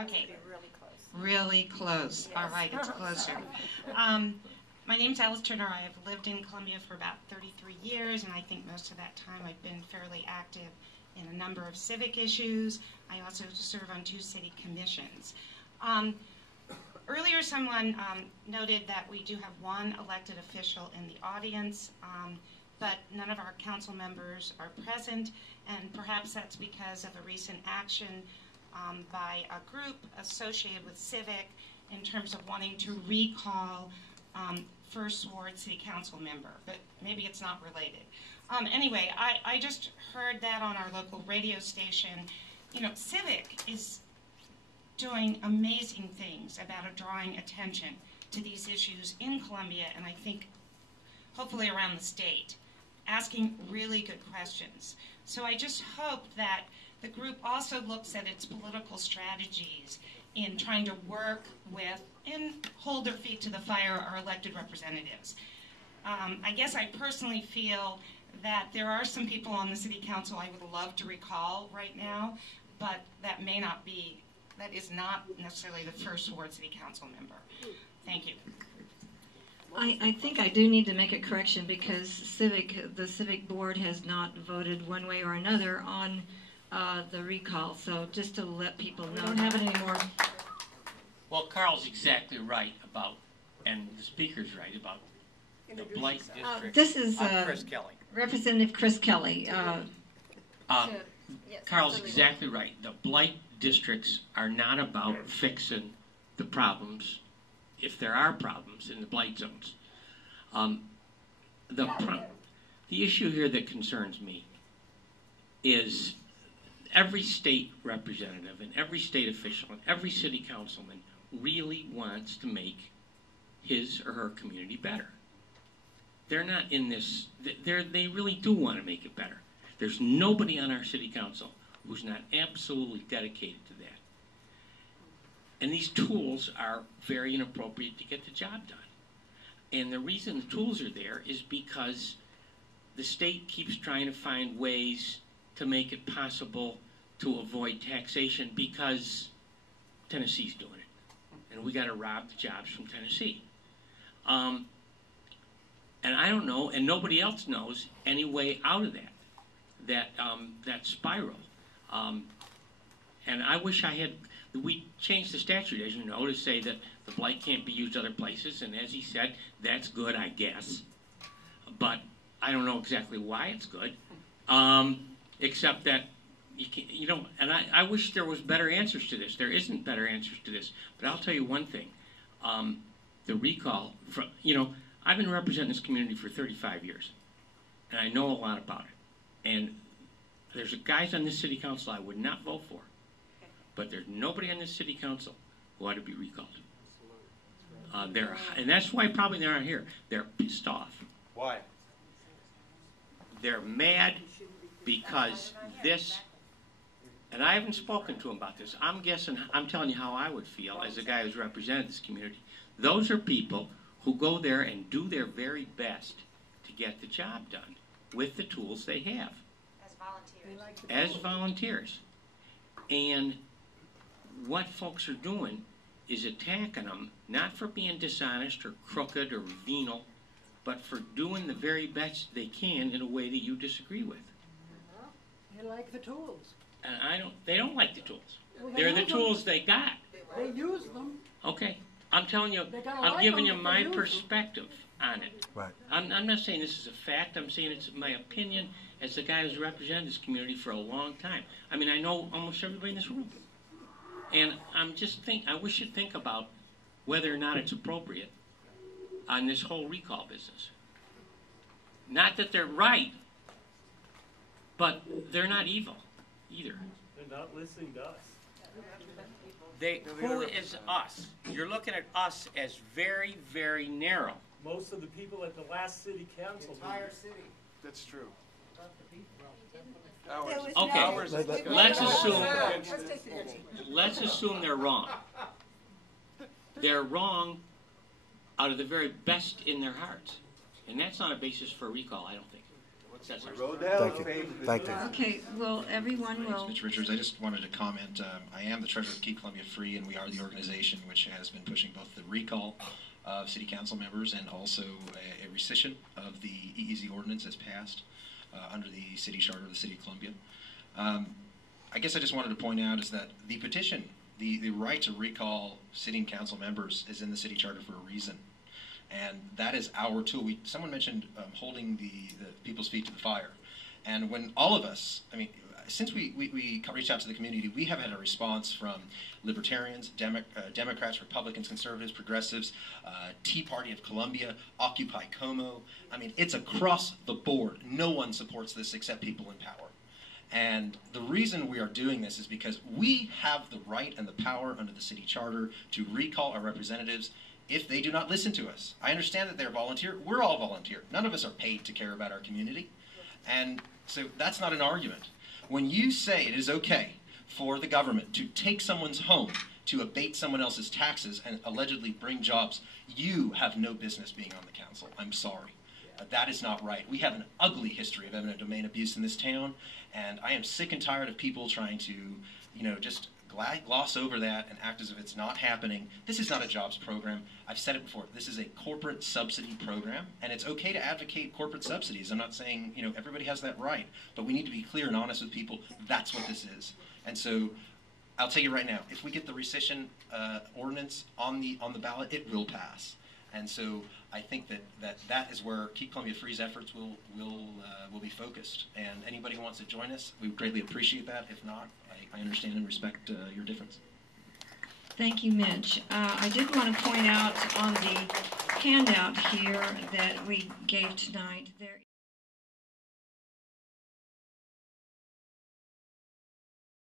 Okay. Really close. Really close. Yes. All right, it's closer. My name's Alice Turner. I have lived in Columbia for about 33 years, and I think most of that time I've been fairly active in a number of civic issues. I also serve on 2 city commissions. Earlier, someone noted that we do have 1 elected official in the audience, but none of our council members are present, and perhaps that's because of a recent action by a group associated with CiViC in terms of wanting to recall First Ward City Council member, but maybe it's not related. Anyway, I just heard that on our local radio station. You know, CiViC is doing amazing things about drawing attention to these issues in Columbia, and I think hopefully around the state, asking really good questions. So I just hope that the group also looks at its political strategies in trying to work with and hold their feet to the fire our elected representatives. I guess I personally feel that there are some people on the city council I would love to recall right now, but that is not necessarily the First Ward City Council member. Thank you. I think I do need to make a correction because the CiViC board has not voted one way or another on the recall. So just to let people know, we don't have it anymore. Well, Carl's exactly right about, and the speaker's right about the blight district. This is Chris Kelly. Representative Chris Kelly. Carl's exactly right. The blight districts are not about fixing the problems, if there are problems in the blight zones. The issue here that concerns me is every state representative and every state official and every city councilman really wants to make his or her community better. They're not in this, they really do want to make it better. There's nobody on our city council who's not absolutely dedicated to that. And these tools are very inappropriate to get the job done. And the reason the tools are there is because the state keeps trying to find ways to make it possible to avoid taxation because Tennessee's doing it. And we got to rob the jobs from Tennessee. And I don't know, and nobody else knows any way out of that spiral. And I wish I had, we changed the statute, as you know, to say that the blight can't be used other places, and as he said, that's good, I guess. But I don't know exactly why it's good, except that you know, and I wish there was better answers to this. There isn't better answers to this, but I'll tell you one thing. The recall, you know, I've been representing this community for 35 years, and I know a lot about it. And there's guys on this city council I would not vote for, but there's nobody on this city council who ought to be recalled. And that's why probably they're not here. They're pissed off. Why? They're mad because this, and I haven't spoken to them about this. I'm guessing, I'm telling you how I would feel as a guy who's represented this community. Those are people who go there and do their very best to get the job done with the tools they have. As volunteers. And what folks are doing is attacking them, not for being dishonest or crooked or venal, but for doing the very best they can in a way that you disagree with. They like the tools. And they don't like the tools. Well, they're the tools they got. They use them. Okay. I'm telling you, I'm giving you my perspective on it. Right. I'm not saying this is a fact. I'm saying it's my opinion as the guy who's represented this community for a long time. I mean, I know almost everybody in this room. And I wish you'd think about whether or not it's appropriate on this whole recall business. Not that they're right, but they're not evil either. They're not listening to us. Who is us? You're looking at us as very, very narrow. Most of the people at the last city council meeting. City. That's true. Okay, let's assume they're wrong. They're wrong out of the very best in their hearts. And that's not a basis for recall, I don't think. That's our Thank you. Thank you. Okay, well, everyone My name's will. Mitch Richards. I just wanted to comment. I am the treasurer of Keep Columbia Free, and we are the organization which has been pushing both the recall of city council members and also a rescission of the EEZ ordinance as passed under the city charter of the city of Columbia. I guess I just wanted to point out is that the petition, the right to recall city and council members is in the city charter for a reason. And that is our tool. Someone mentioned holding the people's feet to the fire. And when all of us, I mean, since we reached out to the community, we have had a response from libertarians, Democrats, Republicans, conservatives, progressives, Tea Party of Columbia, Occupy CoMo. I mean, it's across the board. No one supports this except people in power. And the reason we are doing this is because we have the right and the power under the city charter to recall our representatives if they do not listen to us. I understand that they're volunteer. We're all volunteer. None of us are paid to care about our community. And so that's not an argument. When you say it is okay for the government to take someone's home, to abate someone else's taxes, and allegedly bring jobs, you have no business being on the council. I'm sorry. That is not right. We have an ugly history of eminent domain abuse in this town, and I am sick and tired of people trying to, just gloss over that and act as if it's not happening. This is not a jobs program. I've said it before. This is a corporate subsidy program, and it's okay to advocate corporate subsidies. I'm not saying, everybody has that right, but we need to be clear and honest with people. That's what this is. And so I'll tell you right now, if we get the rescission ordinance on the ballot, it will pass. And so I think that is where Keep Columbia Free's efforts will be focused. And anybody who wants to join us, we would greatly appreciate that. If not, I understand and respect your difference. Thank you, Mitch. I did want to point out on the handout here that we gave tonight, there